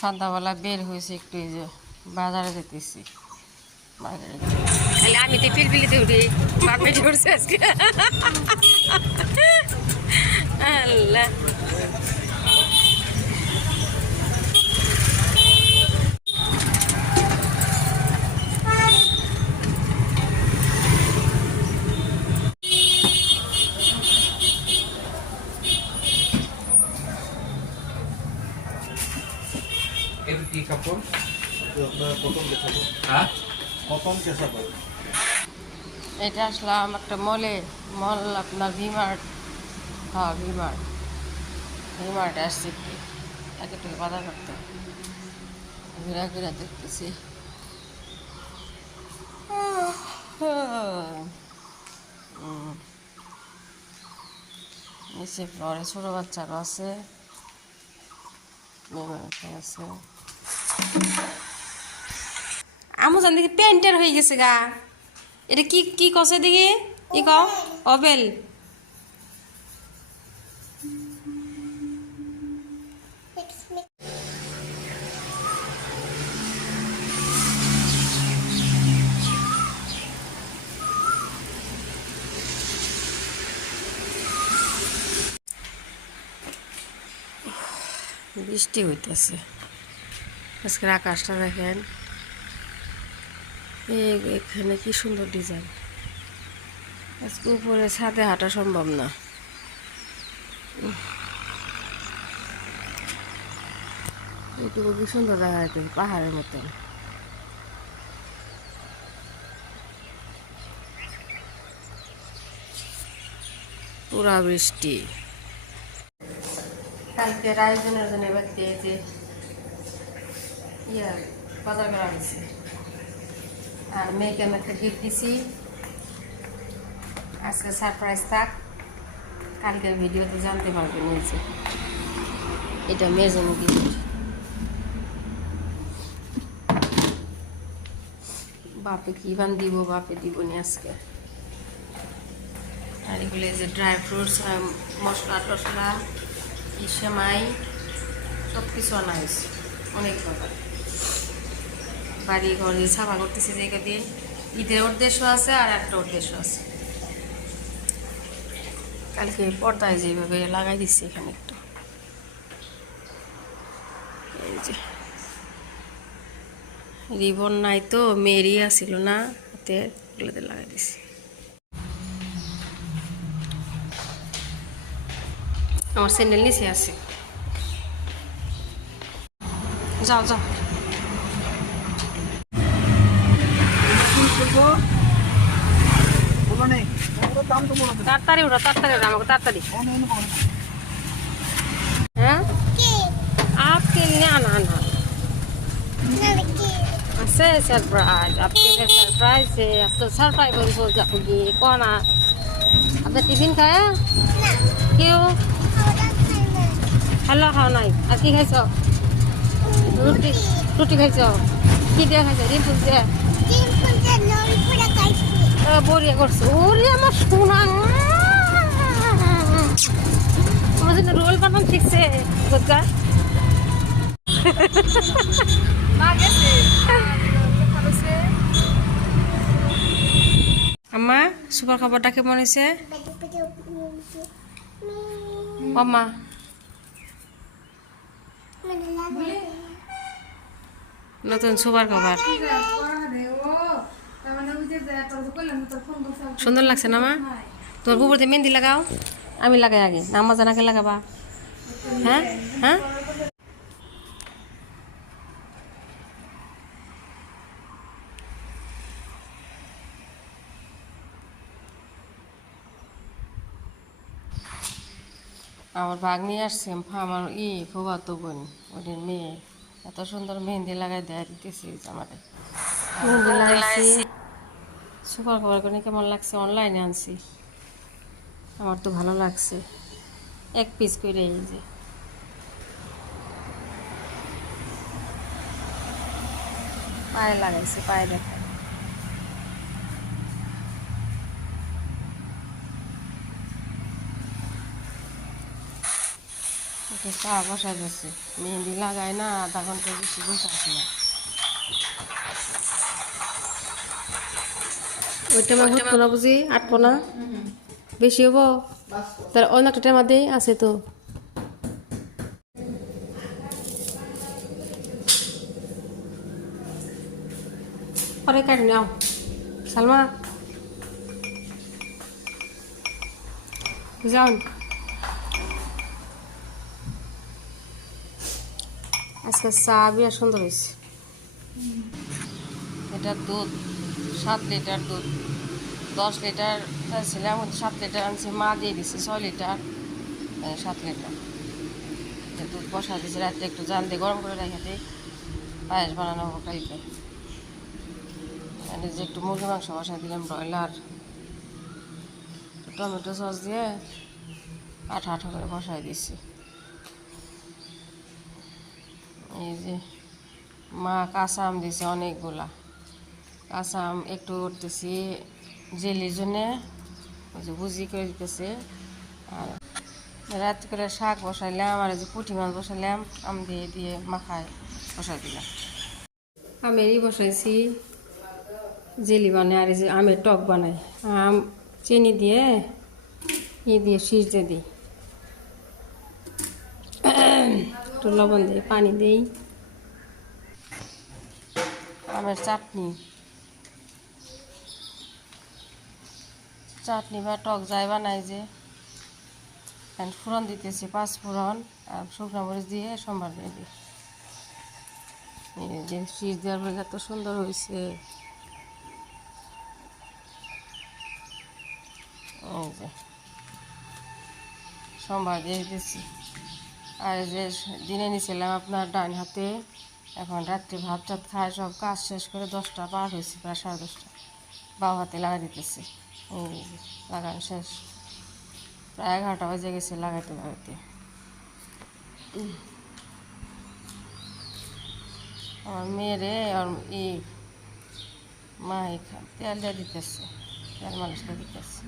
সন্ধ্যাবেলা বের হয়েছে একটু, এই যে বাজারে যেতেছি। আমি তো পিলপিলিতে উঠি, বাপে ঝরছে আজকে। আল্লাহ, এটা কি কাপড়? কটন কেঁচা। এটা আসলাম একটা মলে, মল আপনার ভিমার্ট। হ্যাঁ ভিমার্ট, ভিমার্ট আসছি একটু, একটু বাজার করতে। ঘুরা ঘুরা দেখতেছি। নিচে ফ্লোরে ছোটো বাচ্চারও আছে, আছে। আমু জান দেখি পেন্টার হয়ে গেছে গা। এটা কি কি কষে দেখি, ই কও অবেল। বৃষ্টি হইতেছে আজকের আকাশটা দেখেন, এখানে কি সুন্দর ডিজাইন। আজকে উপরে ছাদে হাঁটা সম্ভব না। এইটুকু কি সুন্দর দেখা যাচ্ছে, পাহাড়ের মতন। পুরা বৃষ্টি। কালকে আয়োজনের জন্য এবার যে বাজার করা হয়েছে, আর মেয়েকে আমি একটা গিফট দিছি। আজকে সারপ্রাইজ থাক, কালকের ভিডিওতে জানতে পারবে নিয়েছে। এটা মেয়ের জন্য গিফট। বাপে কি বান দিব, বাপে দিব নি আজকে। আর এগুলো যে ড্রাই ফ্রুটস, মশলা টশলা, সেমাই, সব কিছু আনা হয়েছে অনেক ব্যাপার। বাড়ি ঘর দিয়ে ছাপা করতেছে, যে দিয়ে ঈদের উদ্দেশ্য আছে আর একটা উদ্দেশ্য আছে। কালকে পর্দায় যেভাবে লাগাই দিচ্ছি এখানে একটু, এই যে রিবন নাই তো, মেয়েরই আসছিল না হাতে, এগুলোতে লাগাই দিচ্ছি। আমার স্যান্ডেল নিচে আছে, যাও যাও। তাড়াতাড়ি ওঠো, তাড়াতাড়ি ওঠো, আমাকে তাড়াতাড়ি। হ্যাঁ आपके लिए आना आना से सरप्राइज, आपके लिए सरप्राइज है। अब तो सरप्राइज हो जाओगी। कौन आ? आपने टिफिन खाया? क्यों? हेलो खाओ नहीं, আর কি খাইছো? রুটি, রুটি খাইছো? কি দিয়ে খাইছো? ডিম ফুল দিয়ে? বড়িয়া করছো? ওরে আমার সোনা, আমার জন্য রোল বানানো শিখছে বোঝা। আম্মা সুপার খাবারটা কেমন হয়েছে? আম্মা নতুন সুপার খাবার সুন্দর লাগছে না মা? তোমার বুবুরতে মেহেন্দি লাগাও, আমি লাগাই আগে, আম্মা জানাকে লাগাবা। হ্যাঁ হ্যাঁ, আমার ভাগ্নি আসছে, আমার ফুফাতো বোন, ওদের মেয়ে এত সুন্দর মেহেন্দি লাগাই দেয় দিতেছি আমাদের। মেহেন্দি লাগাইছি, সুপার খাবার করে কেমন লাগছে? অনলাইনে আনছি, আমার তো ভালো লাগছে। এক পিস করে এই যে পায়ে লাগাইছে, পায়ে দেখা তো চা বসাই দিচ্ছে, মেহেন্দি লাগায় না, আধা ঘন্টা বেশি বসে আসি না। ওই টাইমে হতো না বুঝি, আটবো না, বেশি হবো, তার অন্য একটা টাইম আছে তো। পরে কাটি নাও সালমা, যাও। আজকে চা বিয়া সুন্দর হয়েছে। এটা দুধ 7 লিটার দুধ, 10 লিটার চাইছিলাম, 7 লিটার আনছি, মা দিয়ে দিচ্ছে 6 লিটার, 7 লিটার দুধ বসা দিয়েছি। রাত্রে একটু জাল দিয়ে গরম করে রেখে দিই, পায়েস বানানো হোক কালকে। যে একটু মুরগি মাংস বসাই দিলাম, ব্রয়লার, টমেটো সস দিয়ে আঠা আঠা করে বসাই দিছি। এই যে মা কাঁচা আম দিছে অনেকগুলা, কাঁচা আম একটু করতেছি জেলির জন্যে, ওই যে ভুজি করে দিতেছে। আর রাত করে শাক বসাইলাম, আর এই যে পুঁটি মাছ বসাইলাম, আম দিয়ে দিয়ে মাখায় বসাই দিলাম। আমেরই বসাইছি জেলি বানাই, আর এই যে আমের টক বানাই, আম চিনি দিয়ে দিয়ে সিজতে দিই, একটু লবণ দিই, পানি দিই। আমের চাটনি চাটনি বা টক যাই বানাই, যে ফোড়ন দিতেছি, 5 ফোড়ন আর শুকনো মরিচ দিয়ে সম্বার দিয়ে দিই। এই যে সিজ দেওয়ার পরে এত সুন্দর হয়েছে। এই যে সম্বার দিয়ে দিতেছি। আর এই যে দিনে নিয়েছিলাম আপনার ডান হাতে, এখন রাত্রে ভাত টাত খায়, সব কাজ শেষ করে 10টা পার হয়েছে, প্রায় 10:30, বাম হাতে লাগাই দিতেছি। এই যে লাগানো শেষ, প্রায় 11টা বাজে গেছে লাগাইতে লাগাইতে। আমার মেয়েরে আর মা তেল দিয়ে দিতেছে, তেল মালিশ করে দিতেছে।